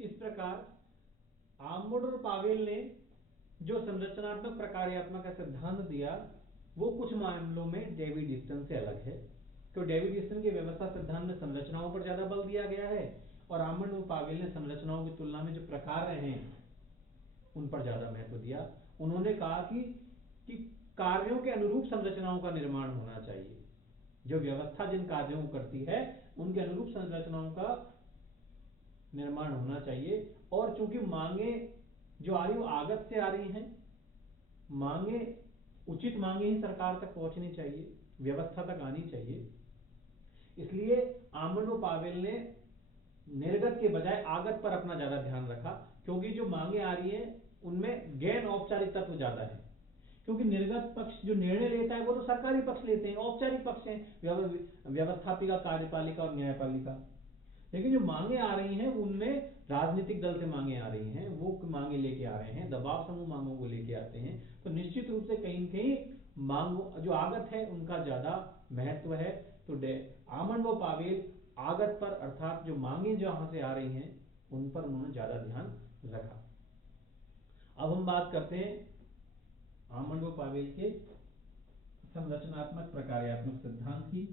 इस प्रकार आमंड और पावेल ने जो संरचनात्मक प्रकार्यात्मक का सिद्धांत दिया वो कुछ मामलों में डेविड ईस्टन से अलग है। तो डेविड ईस्टन के व्यवस्था सिद्धांत में संरचनाओं पर ज्यादा बल दिया गया है और आमंड और पावेल ने संरचनाओं की तुलना में जो प्रकार हैं उन पर ज्यादा महत्व दिया। उन्होंने कहा कि कार्यों के अनुरूप संरचनाओं का निर्माण होना चाहिए। जो व्यवस्था जिन कार्यों को करती है उनके अनुरूप संरचनाओं का निर्माण होना चाहिए। और चूंकि मांगे जो आ रही वो आगत से आ रही हैं, मांगे उचित मांगे ही सरकार तक पहुंचनी चाहिए, व्यवस्था तक आनी चाहिए। इसलिए आमंड और पावेल ने निर्गत के बजाय आगत पर अपना ज्यादा ध्यान रखा, क्योंकि जो मांगे आ रही हैं उनमें गैर औपचारिक तत्व ज्यादा है। क्योंकि निर्गत पक्ष जो निर्णय लेता है वो तो सरकारी पक्ष लेते हैं, औपचारिक पक्ष हैं, व्यवस्थापिका, कार्यपालिका और न्यायपालिका। लेकिन जो मांगे आ रही हैं उनमें राजनीतिक दल से मांगे आ रही हैं, वो मांगे लेके आ रहे हैं, दबाव समूह मांगों को लेके आते हैं। तो निश्चित रूप से कहीं न कहीं मांगों जो आगत है उनका ज्यादा महत्व है। तो आमंड व पावेल आगत पर अर्थात जो मांगे जहां से आ रही हैं उन पर उन्होंने ज्यादा ध्यान रखा। अब हम बात करते हैं आमंड व पावेल के संरचनात्मक प्रकार्यात्मक सिद्धांत की।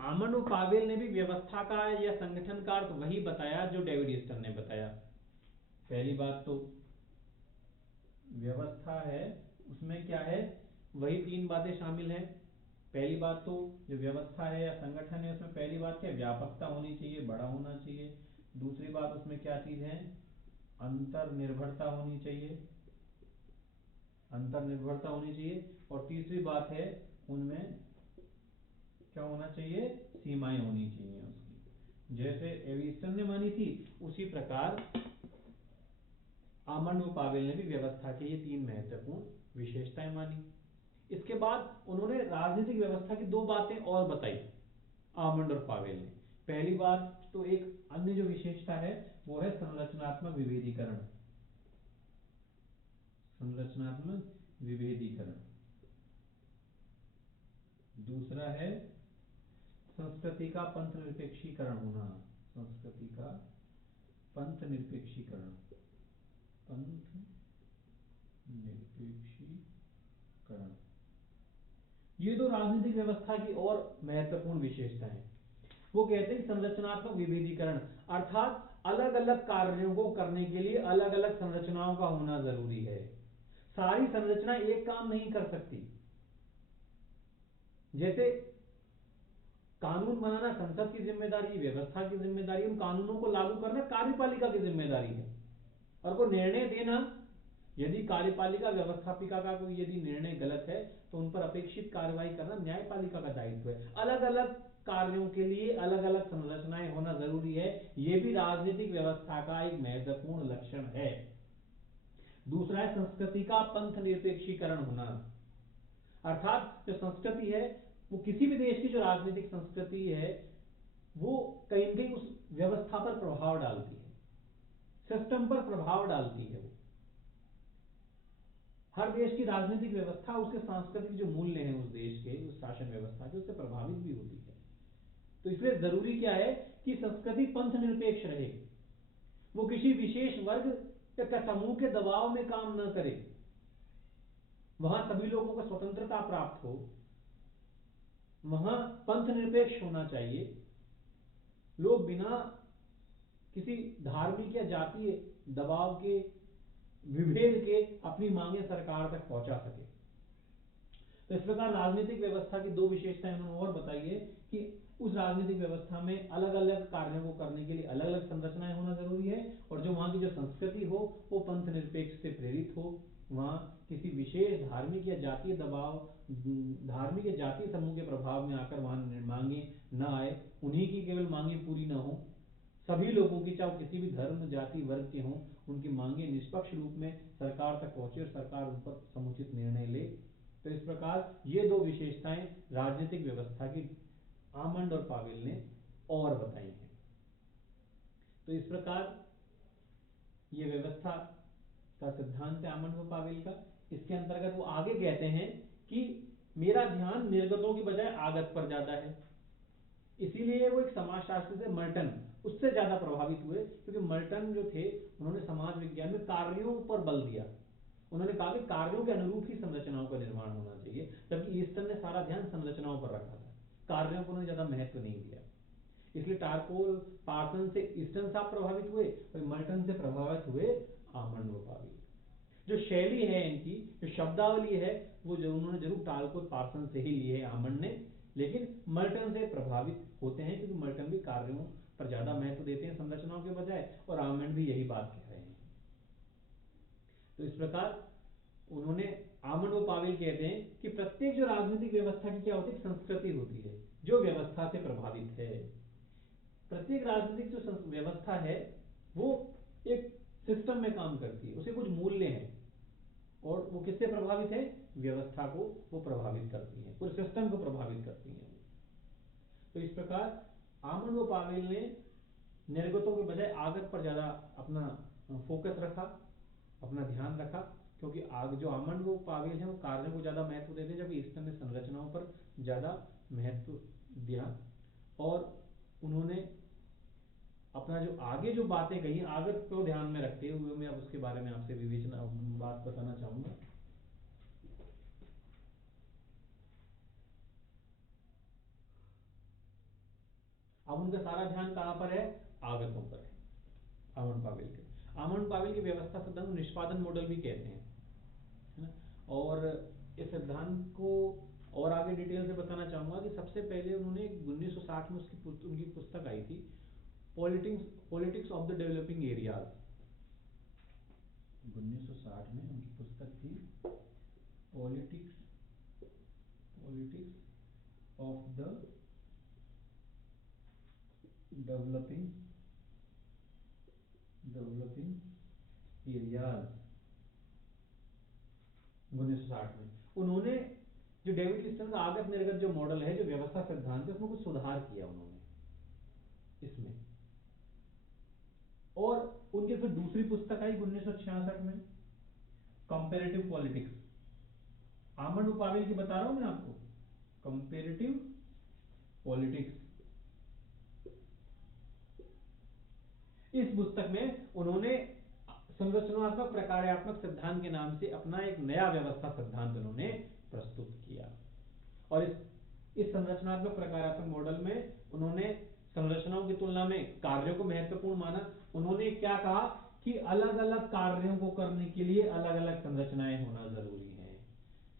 आमंड और पावेल ने भी व्यवस्था का या संगठन का अर्थ वही बताया जो डेविड ईस्टन ने बताया। पहली बात तो व्यवस्था है, उसमें क्या है, वही तीन बातें शामिल है। पहली बात तो जो व्यवस्था है या संगठन है उसमें पहली बात क्या, व्यापकता होनी चाहिए, बड़ा होना चाहिए। दूसरी बात उसमें क्या चीज है, अंतर्निर्भरता होनी चाहिए, अंतर्निर्भरता होनी चाहिए। और तीसरी बात है उनमें क्या होना चाहिए, सीमाएं होनी चाहिए उसकी। जैसे एविस्टन ने मानी थी उसी प्रकार आमंड व पावेल ने भी व्यवस्था के ये तीन महत्वपूर्ण विशेषताएं मानी। इसके बाद उन्होंने राजनीतिक व्यवस्था की दो बातें और बताई आमंड और पावेल ने। पहली बात तो एक अन्य जो विशेषता है वो है संरचनात्मक विभेदीकरण, संरचनात्मक विभेदीकरण। दूसरा है संस्कृति का पंथ निरपेक्षीकरण होना, संस्कृति का पंथ निरपेक्षीकरण, पंथ निरपेक्षीकरण। ये दो राजनीतिक व्यवस्था की और महत्वपूर्ण विशेषता है। वो कहते हैं संरचनात्मक विभेदीकरण अर्थात अलग अलग कार्यों को करने के लिए अलग अलग संरचनाओं का होना जरूरी है। सारी संरचना एक काम नहीं कर सकती। जैसे कानून बनाना संसद की जिम्मेदारी, व्यवस्था की जिम्मेदारी, उन कानूनों को लागू करना कार्यपालिका की जिम्मेदारी है। और को निर्णय देना, यदि कार्यपालिका व्यवस्थापिका का कोई यदि निर्णय गलत है तो उन पर अपेक्षित कार्रवाई करना न्यायपालिका का दायित्व है। अलग अलग कार्यों के लिए अलग अलग संरचनाएं होना जरूरी है, यह भी राजनीतिक व्यवस्था का एक महत्वपूर्ण लक्षण है। दूसरा है संस्कृति का पंथ निरपेक्षीकरण होना, अर्थात जो संस्कृति है वो किसी भी देश की जो राजनीतिक संस्कृति है वो कहीं न कहीं उस व्यवस्था पर प्रभाव डालती है, सिस्टम पर प्रभाव डालती है। वो हर देश की राजनीतिक व्यवस्था उसके सांस्कृतिक जो मूल्य हैं उस देश के, उस शासन व्यवस्था के, उससे प्रभावित भी होती है। तो इसलिए जरूरी क्या है कि संस्कृति पंथ निरपेक्ष रहे, वो किसी विशेष वर्ग या समूह के दबाव में काम न करे, वहां सभी लोगों को स्वतंत्रता प्राप्त हो, वहां पंथ निरपेक्ष होना चाहिए। लोग बिना किसी धार्मिक या जातीय दबाव के, विभेद के अपनी मांगे सरकार तक पहुंचा सके। तो इस प्रकार राजनीतिक व्यवस्था की दो विशेषताएं उन्होंने और बताई है कि उस राजनीतिक व्यवस्था में अलग अलग कार्यों को करने के लिए अलग अलग संरचनाएं होना जरूरी है, और जो वहां की जो संस्कृति हो वो पंथ निरपेक्ष से प्रेरित हो, वहां किसी विशेष धार्मिक या जातीय दबाव, धार्मिक या जातीय समूह के प्रभाव में आकर वहां मांगे न आए, उन्हीं की केवल मांगे पूरी न हो, सभी लोगों की, चाहे किसी भी धर्म जाति वर्ग के हों, उनकी मांगे निष्पक्ष रूप में सरकार तक पहुंचे और सरकार उन पर समुचित निर्णय ले। तो इस प्रकार ये दो विशेषताएं राजनीतिक व्यवस्था की आमंड और पावेल ने और बताई हैं। तो इस प्रकार ये व्यवस्था का सिद्धांत है आमंड व पावेल का। इसके अंतर्गत वो आगे कहते हैं कि मेरा ध्यान निर्गतों की बजाय आगत पर ज्यादा है। इसीलिए वो एक समाजशास्त्री थे मर्टन, उससे ज्यादा प्रभावित हुए, क्योंकि मर्टन जो थे उन्होंने समाज विज्ञान में कार्यों पर बल दिया। उन्होंने कहा कि कार्यों के अनुरूप ही संरचनाओं का निर्माण होना चाहिए, जबकि ईस्टर्न ने सारा ध्यान संरचनाओं पर रखा था, कार्यों को उन्होंने ज्यादा महत्व नहीं दिया। इसलिए टारकोल पार्सन से ईस्टर्न साहब प्रभावित हुए और मर्टन से प्रभावित हुए आमंड व पावेल। जो शैली है इनकी, जो शब्दावली है, वो जो उन्होंने जरूर टारकोल पार्सन से ही ली है आमंड ने, लेकिन मर्टन से प्रभावित होते हैं, क्योंकि मर्टन भी कार्यों पर ज्यादा महत्व देते हैं संरचनाओं के बजाय, और आमंड भी यही बात कह रहे हैं। तो इस प्रकार उन्होंने, आमंड व पावेल कहते हैं कि प्रत्येक जो राजनीतिक व्यवस्था की क्या होती है, संस्कृति होती है जो व्यवस्था से प्रभावित है। प्रत्येक राजनीतिक जो व्यवस्था है वो एक सिस्टम में काम करती है, उसे कुछ मूल्य हैं, और वो किससे प्रभावित है, व्यवस्था को वो प्रभावित करती है, पूरे सिस्टम को प्रभावित करती है। तो इस प्रकार आमंड व पावेल ने निर्गतों के बजाय आगत पर ज्यादा अपना फोकस रखा, अपना ध्यान रखा, क्योंकि आग जो आमंड व पावेल है वो कार्यों को ज्यादा महत्व देते हैं, जबकि ईस्टर्न ने संरचनाओं पर ज्यादा महत्व दिया। और उन्होंने अपना जो आगे जो बातें कही आगत को ध्यान में रखते हुए, मैं अब उसके बारे में आपसे विवेचना बात बताना चाहूंगा। अब उनका सारा ध्यान कहां पर है, आगतों पर है, आमंड पावेल के। आमंड पावेल की व्यवस्था सिद्धांत को निष्पादन मॉडल भी कहते हैं, है ना। और इस सिद्धांत को और आगे डिटेल से बताना चाहूंगा कि सबसे पहले उन्होंने 1960 में उनकी पुस्तक आई थी, politics politics of the developing areas. 1960 में उनकी पुस्तक थी politics politics of the developing areas. 1960 में उन्होंने जो डेविड ईस्टर्न का आगत निर्गत जो मॉडल है, जो व्यवस्था सिद्धांत है, उसमें कुछ सुधार किया उन्होंने इसमें। और उनकी फिर दूसरी पुस्तक आई 1966 में, कंपैरेटिव पॉलिटिक्स। आमंड व पावेल की बता रहा हूं मैं आपको, कंपैरेटिव पॉलिटिक्स। इस पुस्तक में उन्होंने संरचनात्मक प्रकार्यात्मक सिद्धांत के नाम से अपना एक नया व्यवस्था सिद्धांत उन्होंने प्रस्तुत किया। और इस संरचनात्मक प्रकारात्मक मॉडल में उन्होंने संरचनाओं की तुलना में कार्यों को महत्वपूर्ण माना। उन्होंने क्या कहा कि अलग अलग कार्यों को करने के लिए अलग अलग संरचनाएं होना जरूरी है,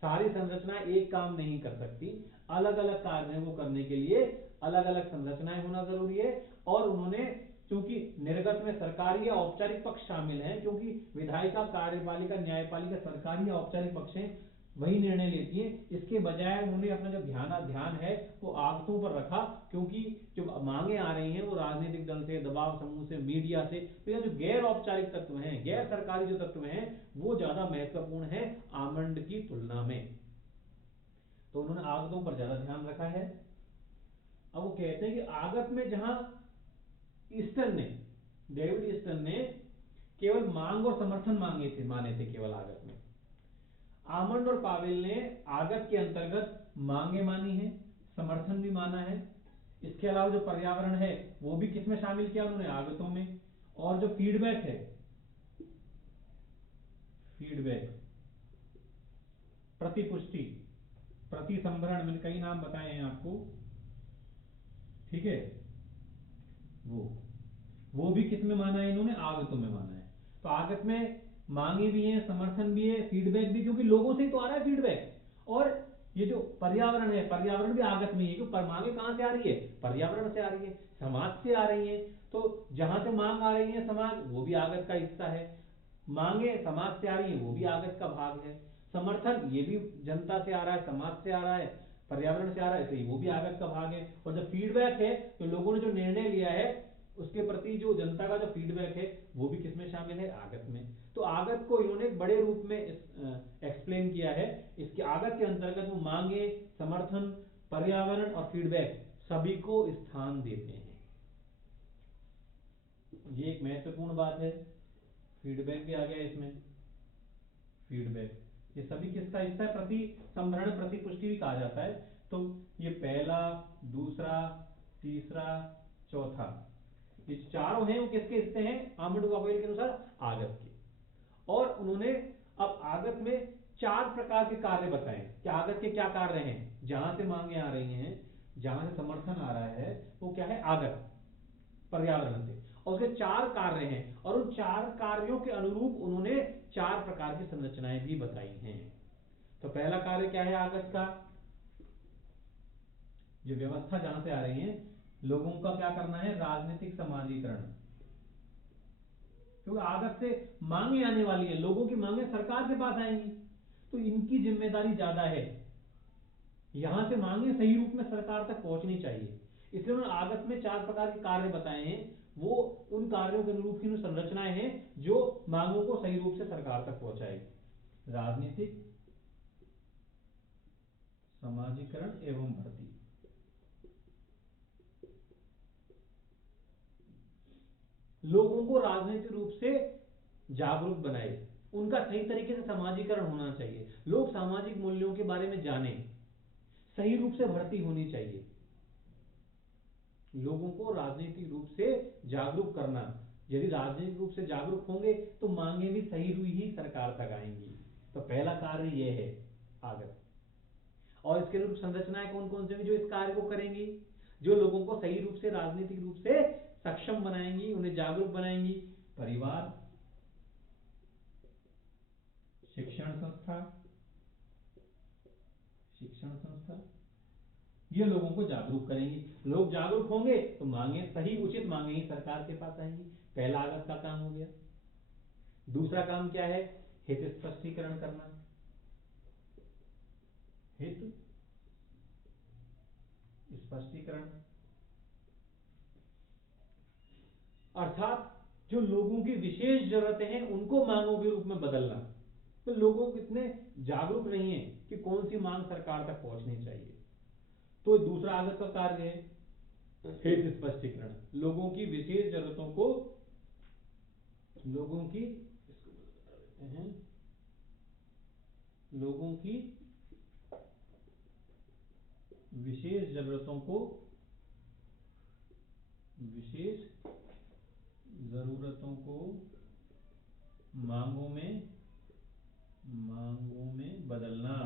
सारी संरचनाएं एक काम नहीं कर सकती, अलग अलग कार्यों को करने के लिए अलग अलग संरचनाएं होना जरूरी है। और उन्होंने, क्योंकि निर्गत में सरकारी या औपचारिक पक्ष शामिल हैं, क्योंकि विधायिका, कार्यपालिका, न्यायपालिका सरकारी या औपचारिक पक्ष हैं, वही निर्णय लेती है, इसके बजाय उन्होंने अपना जो ध्यान है वो आगतों पर रखा, क्योंकि जो मांगे आ रही हैं वो राजनीतिक दल से, दबाव समूह से, मीडिया से, तो यह जो गैर औपचारिक तत्व हैं, गैर सरकारी जो तत्व हैं, वो ज्यादा महत्वपूर्ण है आमंड की तुलना में। तो उन्होंने आगतों पर ज्यादा ध्यान रखा है। अब वो कहते हैं कि आगत में जहां ईस्टर्न ने, डेविड ईस्टर्न ने केवल मांग और समर्थन माने थे केवल आगत में, आमंड और पावेल ने आगत के अंतर्गत मांगे मानी है, समर्थन भी माना है। इसके अलावा जो पर्यावरण है वो भी किसमें शामिल किया उन्होंने, आगतों में। और जो फीडबैक है, फीडबैक, प्रतिपुष्टि, प्रतिसंभरण, मैंने कई नाम बताए हैं आपको, ठीक है, वो भी किसमें माना है इन्होंने, आगतों में माना है। तो आगत में मांगे भी हैं, समर्थन भी है, फीडबैक भी, क्योंकि लोगों से ही तो आ रहा है फीडबैक। और ये जो पर्यावरण है, पर्यावरण भी आगत में ही है, क्योंकि मांगे कहां से आ रही है, पर्यावरण से आ रही है, समाज से आ रही है। तो जहां से मांग आ रही है समाज, वो भी आगत का हिस्सा है। मांगे समाज से आ रही है, वो भी आगत का भाग है। समर्थन, ये भी जनता से आ रहा है, समाज से आ रहा है, पर्यावरण से आ रहा है, तो वो भी आगत का भाग है। और जब फीडबैक है, तो लोगों ने जो निर्णय लिया है उसके प्रति जो जनता का जो फीडबैक है वो भी किसमें शामिल है, आगत में। तो आगत को इन्होंने बड़े रूप में एक्सप्लेन किया है। इसके आगत के अंतर्गत वो मांगे, समर्थन, पर्यावरण और फीडबैक सभी को स्थान देते हैं। ये एक महत्वपूर्ण बात है। फीडबैक भी आ गया इसमें, फीडबैक ये सभी किसका हिस्सा है? प्रति संभरण प्रतिपुष्टि भी कहा जाता है। तो ये पहला, दूसरा, तीसरा, चौथा, ये चारों हैं वो किसके हिस्से हैं? आमंड पावेल के अनुसार आगत के। और उन्होंने अब आगत में 4 प्रकार के कार्य बताए कि आगत के क्या कार्य हैं। जहां से मांगे आ रही हैं, जहां से समर्थन आ रहा है, वो क्या है? आगत, पर्यावरण से। और उसके 4 कार्य हैं और उन 4 कार्यों के अनुरूप उन्होंने 4 प्रकार की संरचनाएं भी बताई हैं। तो पहला कार्य क्या है आगत का? जो व्यवस्था जहां से आ रही है, लोगों का क्या करना है? राजनीतिक समाजीकरण। क्योंकि आगत से मांगे आने वाली है, लोगों की मांगे सरकार के पास आएंगी, तो इनकी जिम्मेदारी ज्यादा है। यहां से मांगे सही रूप में सरकार तक पहुंचनी चाहिए। इसलिए उन्होंने आगत में 4 प्रकार के कार्य बताए हैं। वो उन कार्यों के अनुरूप की संरचनाएं हैं जो मांगों को सही रूप से सरकार तक पहुंचाएगी। राजनीतिक समाजीकरण एवं भर्ती। लोगों को राजनीतिक रूप से जागरूक बनाए, उनका सही तरीके से समाजीकरण होना चाहिए, लोग सामाजिक मूल्यों के बारे में जाने, सही रूप से भर्ती होनी चाहिए। लोगों को राजनीतिक रूप से जागरूक करना। यदि राजनीतिक रूप से जागरूक होंगे तो मांगे भी सही रूप ही सरकार तक आएंगी। तो पहला कार्य यह है आगत। और इसके अनुरूप संरचनाएं कौन कौन सी होंगी जो इस कार्य को करेंगी? जो लोगों को सही रूप से राजनीतिक रूप से सक्षम बनाएंगी, उन्हें जागरूक बनाएंगी। परिवार, शिक्षण संस्था, ये लोगों को जागरूक करेंगी। लोग जागरूक होंगे तो मांगे, सही उचित मांगे ही सरकार के पास आएंगी। पहला आगत का काम हो गया। दूसरा काम क्या है? हित स्पष्टीकरण करना। हित स्पष्टीकरण अर्थात जो लोगों की विशेष जरूरतें हैं उनको मांगों के रूप में बदलना। तो लोगों को इतने जागरूक नहीं है कि कौन सी मांग सरकार तक पहुंचनी चाहिए। तो दूसरा आगत का कार्य है हित स्पष्टीकरण। लोगों की विशेष जरूरतों को, लोगों की, इसको बता देते हैं, लोगों की विशेष जरूरतों को, विशेष जरूरतों को मांगों में बदलना।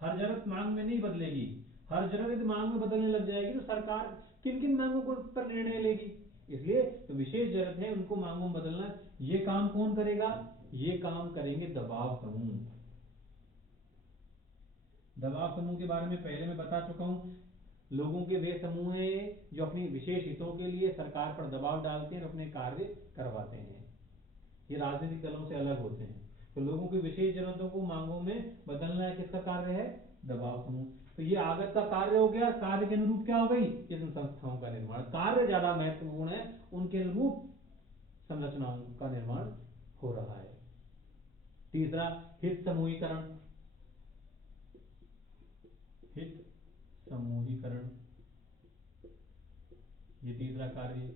हर जरूरत मांग में नहीं बदलेगी। हर जरूरत यदि मांग में बदलने लग जाएगी तो सरकार किन किन मांगों को पर निर्णय लेगी। इसलिए तो विशेष जरूरत है उनको मांगों में बदलना। ये काम कौन करेगा? ये काम करेंगे दबाव समूह। दबाव समूह के बारे में पहले मैं बता चुका हूं। लोगों के वे समूह हैं जो अपनी विशेष हितों के लिए सरकार पर दबाव डालते हैं और अपने कार्य करवाते हैं। ये राजनीतिक दलों से अलग होते हैं। तो लोगों की विशेष जरूरतों को मांगों में बदलना किसका कार्य है? दबाव समूह। तो ये आगत का कार्य हो गया। कार्य के अनुरूप क्या हो गई? इन संस्थाओं का निर्माण। कार्य ज्यादा महत्वपूर्ण है, उनके अनुरूप संरचनाओं का निर्माण हो रहा है। तीसरा, हित समूहीकरण। हित समूहीकरण, ये तीसरा कार्य।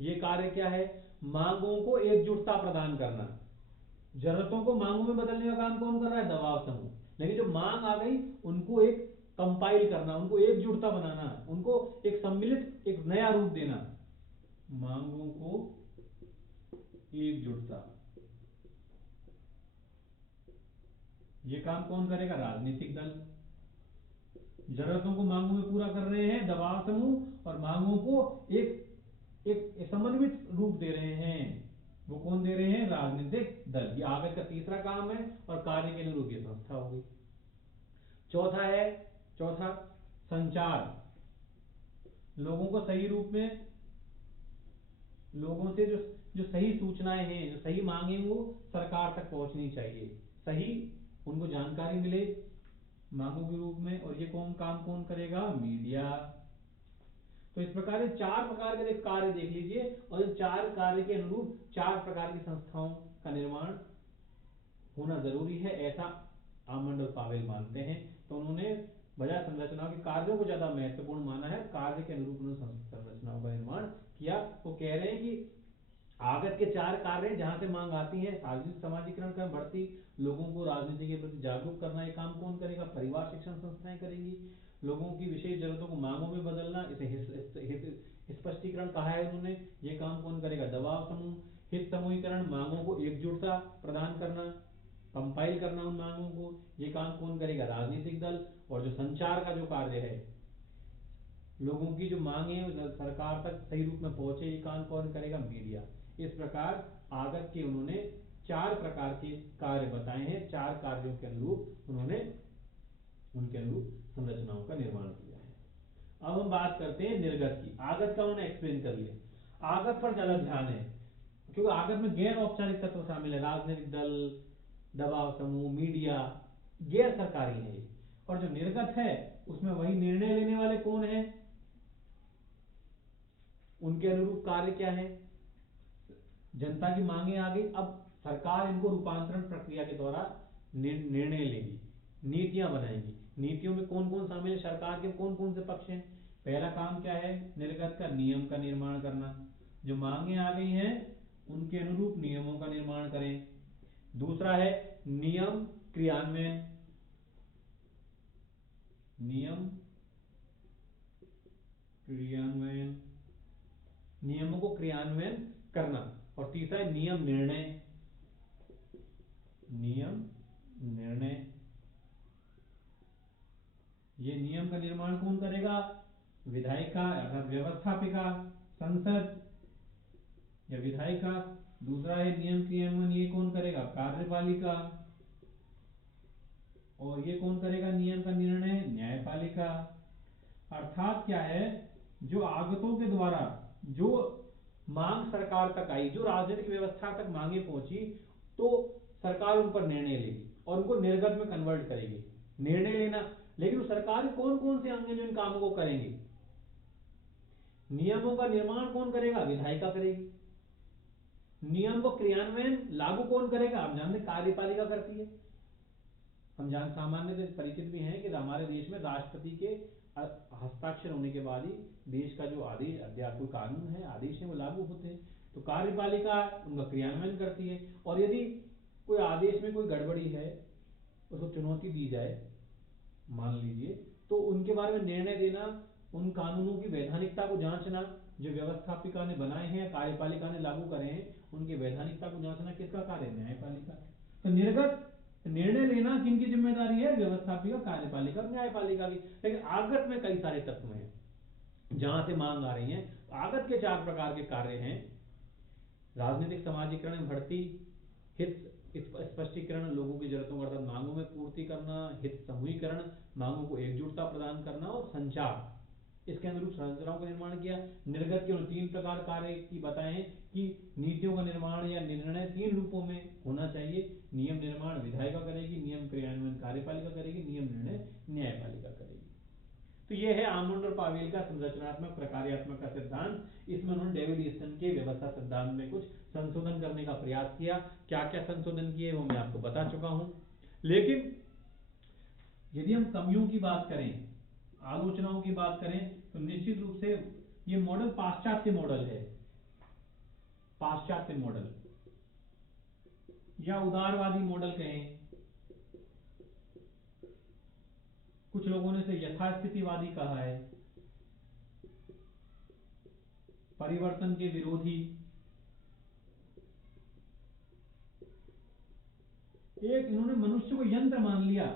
ये कार्य क्या है? मांगों को एकजुटता प्रदान करना। जरूरतों को मांगों में बदलने का काम कौन कर रहा है? दबाव समूह। लेकिन जो मांग आ गई उनको एक कंपाइल करना, उनको एकजुटता बनाना, उनको एक सम्मिलित एक नया रूप देना। मांगों को एकजुटता, ये काम कौन करेगा? राजनीतिक दल। जरूरतों को मांगों में पूरा कर रहे हैं दबाव समूह, और मांगों को एक एक समन्वित रूप दे रहे हैं। वो कौन दे रहे हैं? राजनीतिक दल। ये आगत का तीसरा काम है और कार्य के अनुरूप ये संस्था होगी। चौथा है, चौथा संचार। लोगों को सही रूप में, लोगों से जो जो सही सूचनाएं हैं, जो सही मांगे वो सरकार तक पहुंचनी चाहिए। सही उनको जानकारी मिले मांगों के रूप में। और ये काम कौन करेगा? मीडिया। तो इस प्रकार के 4 प्रकार के कार्य देख लीजिए, और इन 4 कार्य के अनुरूप 4 प्रकार की संस्थाओं का निर्माण होना जरूरी है, ऐसा आमंड और पावेल मानते हैं। तो उन्होंने बजाय संरचनाओं के कार्यों को ज्यादा महत्वपूर्ण माना है, कार्य के अनुरूप उन्होंने संरचनाओं का निर्माण किया। वो कह रहे हैं कि आगत के 4 कार्य जहां से मांग आती है, सार्वजनिक समाजीकरण का बढ़ती, लोगों को राजनीति के प्रति जागरूक करना, ये काम कौन करेगा? परिवार शिक्षण संस्थाएं करेंगी। लोगों की विशेष जरूरतों को मांगों में बदलना, इसे हित स्पष्टीकरण कहा है उन्होंने, ये काम कौन करेगा? दबाव समूह। हित समूहीकरण, मांगों को एकजुटता प्रदान करना, कंपाइल करना उन मांगों को, ये काम कौन करेगा? राजनीतिक दल। और जो संचार का जो कार्य है, लोगों की जो मांग है वो सरकार तक सही रूप में पहुंचे, ये काम कौन करेगा? मीडिया। इस प्रकार आगत के उन्होंने 4 प्रकार के कार्य बताए हैं, 4 कार्यों के अनुरूप उन्होंने उनके अनुरूप संरचनाओं का निर्माण किया है। अब हम बात करते हैं निर्गत की। आगत का उन्होंने एक्सप्लेन कर लिया। आगत पर ज्यादा ध्यान है क्योंकि आगत में गैर औपचारिक तत्व शामिल है, राजनीतिक दल, दबाव समूह, मीडिया, गैर सरकारी है। और जो निर्गत है उसमें वही निर्णय लेने वाले कौन है, उनके अनुरूप कार्य क्या है? जनता की मांगे आ गई, अब सरकार इनको रूपांतरण प्रक्रिया के द्वारा निर्णय लेगी, नीतियां बनाएंगी। नीतियों में कौन कौन शामिल है? सरकार के कौन कौन से पक्ष हैं? पहला काम क्या है निर्गत का? नियम का निर्माण करना। जो मांगे आ गई हैं उनके अनुरूप नियमों का निर्माण करें। दूसरा है नियम क्रियान्वयन, नियम क्रियान्वयन, नियमों को क्रियान्वयन करना। और तीसरा है नियम निर्णय, नियम निर्णय। ये नियम का निर्माण कौन करेगा? विधायिका अर्थात व्यवस्थापिका, संसद या विधायिका। दूसरा है नियम क्रियान्वयन, ये कौन करेगा? कार्यपालिका। और ये कौन करेगा नियम का निर्णय? न्यायपालिका। अर्थात क्या है, जो आगतों के द्वारा जो मांग सरकार तक आई, जो राजनीतिक व्यवस्था तक मांगे पहुंची, तो सरकार उन पर निर्णय लेगी और उनको निर्गत में कन्वर्ट करेगी। निर्णय लेना, लेकिन सरकार के कौन कौन से अंग हैं जो इन कामों को करेंगे? नियमों का निर्माण कौन करेगा? विधायिका करेगी। नियम को क्रियान्वयन लागू कौन करेगा? आप जानते कार्यपालिका करती है। हम जान सामान्य से परिचित भी हैं कि हमारे देश में राष्ट्रपति के हस्ताक्षर होने के बाद ही देश का जो आदेश कोई कानून है, आदेश है, वो लागू होते हैं। तो कार्यपालिका उनका क्रियान्वयन करती है। और यदि कोई आदेश में कोई गड़बड़ी है, उसको चुनौती दी जाए, मान लीजिए, तो उनके बारे में निर्णय देना, उन कानूनों की वैधानिकता को जांचना, जो व्यवस्थापिका ने बनाए हैं, कार्यपालिका ने लागू करे हैं, उनकी वैधानिकता को जांचना किसका कार्य है? न्यायपालिका। तो निर्गत निर्णय लेना किनकी जिम्मेदारी है? व्यवस्थापिका, कार्यपालिका और न्यायपालिका की। लेकिन आगत में कई सारे तत्व हैं जहां से मांग आ रही है। तो आगत के 4 प्रकार के कार्य हैं। राजनीतिक समाजीकरण में भर्ती, हित स्पष्टीकरण, लोगों की जरूरतों अर्थात मांगों में पूर्ति करना, हित समूहीकरण, मांगों को एकजुटता प्रदान करना, और संचार, इसके अनुरूप संरचनाओं का निर्माण किया। निर्गत के 3 प्रकार कार्य की बताए हैं कि नीतियों का निर्माण या निर्णय 3 रूपों में होना चाहिए। नियम निर्माण विधायिका करेगी, नियम क्रियान्वयन कार्यपालिका करेगी, नियम निर्णय न्यायपालिका करेगी। तो यह है आमंड और पावेल का संरचनात्मक प्रकार्यात्मक का सिद्धांत। इसमें उन्होंने डेविड ईस्टन के व्यवस्था सिद्धांत में कुछ संशोधन करने का प्रयास किया। क्या क्या संशोधन किए वो मैं आपको बता चुका हूं। लेकिन यदि हम कमियों की बात करें, आलोचनाओं की बात करें, तो निश्चित रूप से ये मॉडल पाश्चात्य मॉडल है। पाश्चात्य मॉडल या उदारवादी मॉडल कहें, कुछ लोगों ने इसे यथास्थितिवादी कहा है, परिवर्तन के विरोधी। एक इन्होंने मनुष्य को यंत्र मान लिया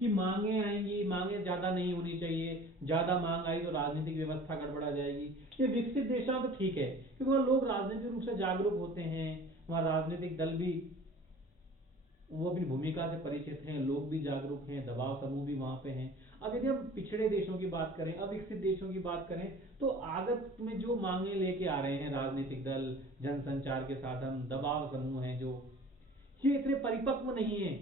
कि मांगे आएंगी, मांगे ज्यादा नहीं होनी चाहिए, ज्यादा मांग आई तो राजनीतिक व्यवस्था गड़बड़ा जाएगी। ये विकसित देशों में तो ठीक है क्योंकि वहां लोग राजनीतिक रूप से जागरूक होते हैं, वहां राजनीतिक दल भी वो अपनी भूमिका से परिचित हैं, लोग भी जागरूक हैं, दबाव समूह भी वहां पे हैं। अब यदि हम पिछड़े देशों की बात करें, अविकसित देशों की बात करें, तो आगत में जो मांगे लेके आ रहे हैं राजनीतिक दल, जनसंचार के साधन, दबाव समूह हैं जो, ये इतने परिपक्व नहीं है।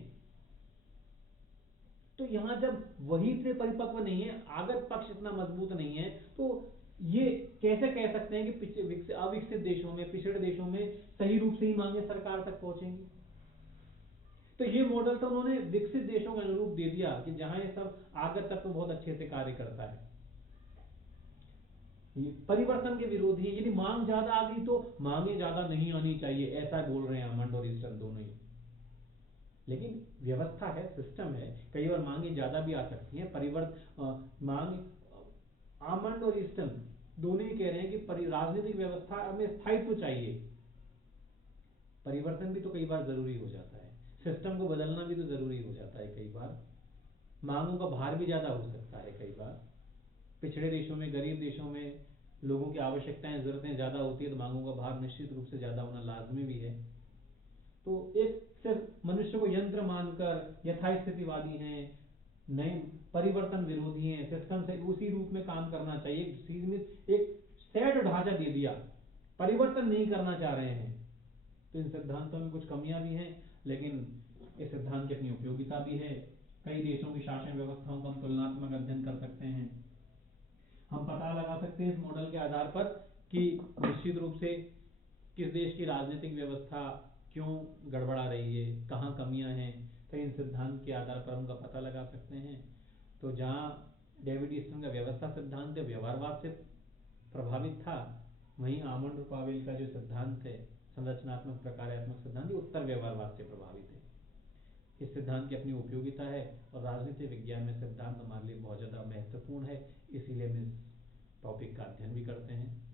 तो यहां जब वही इतने परिपक्व नहीं है, आगत पक्ष इतना मजबूत नहीं है, तो ये कैसे कह सकते हैं कि अविकसित देशों में, पिछड़े देशों में सही रूप से ही मांगे सरकार तक पहुंचेंगी? तो ये मॉडल तो उन्होंने विकसित देशों के अनुरूप दे दिया कि जहां ये सब आगत तक तो बहुत अच्छे से कार्य करता है। परिवर्तन के विरोधी हैं। यदि मांग ज्यादा आ गई तो मांगे ज्यादा नहीं आनी चाहिए, ऐसा बोल रहे हैं आमंड और ईस्टर्न दोनों ही। लेकिन व्यवस्था है, सिस्टम है, कई बार मांगे ज्यादा भी आ सकती हैं। मांग आमंड और ईस्टर्न दोनों ही कह रहे हैं कि राजनीतिक व्यवस्था में स्थायित्व चाहिए, परिवर्तन भी तो कई बार जरूरी हो जाता है, सिस्टम को बदलना भी तो जरूरी हो जाता है कई बार, मांगों का भार भी ज्यादा हो सकता है कई बार। पिछड़े देशों में, गरीब देशों में लोगों की आवश्यकताएं, जरूरतें ज्यादा होती है तो मांगों का भार निश्चित रूप से ज्यादा होना लाजमी भी है। तो एक सिर्फ मनुष्य को यंत्र मानकर यथास्थितिवादी हैं, नए परिवर्तन विरोधी हैं, सिस्टम से उसी रूप में काम करना चाहिए, एक सेट ढांचा दे दिया, परिवर्तन नहीं करना चाह रहे हैं, तो इन सिद्धांतों में कुछ कमियां भी हैं, लेकिन इस सिद्धांत की अपनी उपयोगिता भी है। कई देशों की शासन व्यवस्थाओं का हम तुलनात्मक अध्ययन कर सकते हैं, हम पता लगा सकते हैं इस मॉडल के आधार पर कि निश्चित रूप से किस देश की राजनीतिक व्यवस्था क्यों गड़बड़ा रही है, कहाँ कमियां हैं, कई इन सिद्धांत के आधार पर उनका पता लगा सकते हैं। तो जहाँ डेविड ईस्टर्न का व्यवस्था सिद्धांत है व्यवहारवाद से प्रभावित था, वहीं आमंड और पावेल का जो सिद्धांत है संरचनात्मक प्रकार्यात्मक सिद्धांत, ये उत्तर व्यवहारवाद से प्रभावित है। इस सिद्धांत की अपनी उपयोगिता है और राजनीति विज्ञान में सिद्धांत हमारे लिए बहुत ज़्यादा महत्वपूर्ण है, इसीलिए हम इस टॉपिक का अध्ययन भी करते हैं।